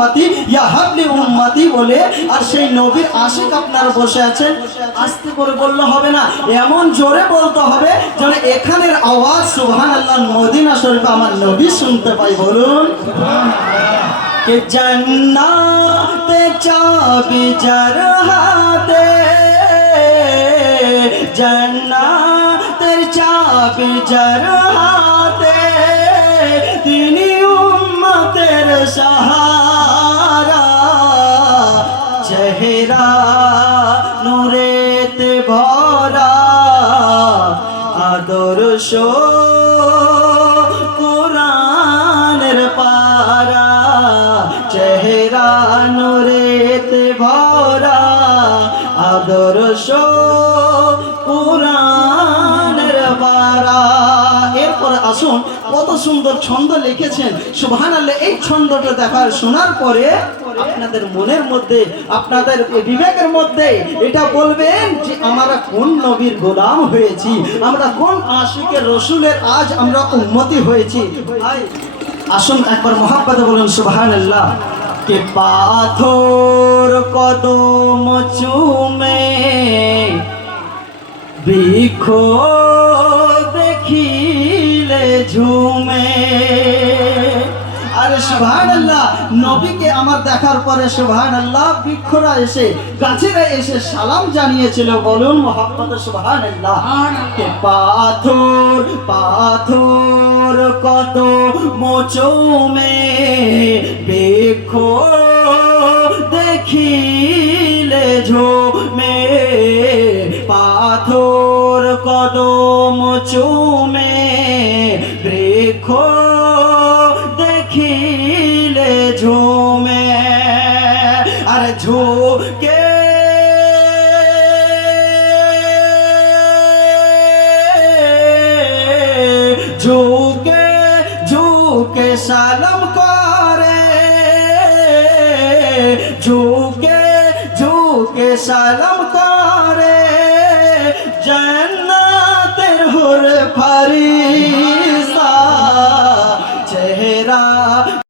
উম্মাতি, ইয়া হাবলি উম্মাতি বলে, আর সেই নবীর আশিক আপনার বসে আছেন। আস্তে করে বললে হবে না, এমন জোরে বলতে হবে যেন এখানের আওয়াজ সুবহান আল্লাহ মদিনা শরীফ আমার নবী শুনতে পাই বলুন। কে জান্নাতে চাবি যার হাতে? জান্নাতের চাবি যার হাতে? তিনি উম্মতের সাহা চেহারা নূরেতে ভরা আদর্শ কোরআনের পারা। চেহারা নূরেতে ভরা আদর্শ কত সুন্দর ছন্দ লিখেছেন। সুবহান আল্লাহ এই ছন্দটা দেখার শোনার পরে আপনাদের মনের মধ্যে, আপনাদের বিবেকের মধ্যে এটা বলবেন যে, আমরা কোন নবীর গোলাম হয়েছি? আমরা কোন আশিকের রসুলের আজ আমরা উন্মতি হয়েছি? আসুন একবার মহাব্বতে বলুন সুবহান আল্লাহ কে পাথর কদম চুমে দেখিলে ঝুমে। আরে সুবহান আল্লাহ নবীকে আমার দেখার পরে সুবহান আল্লাহ বৃক্ষরা এসে গাছেরা এসে সালাম জানিয়েছিল বলুন মোহাম্মদ সুবহান আল্লাহ পাথর পাথর কত মোচমে। বৃক্ষ দেখিলে ঝোমে। পাথর কদম চুমে দেখিলে ঝুমে আর ঝুঁকে ঝুঁকে ঝুঁকে সালাম করে ঝুঁকে ঝুঁকে সালাম করে জান্নাতের হুর ফারি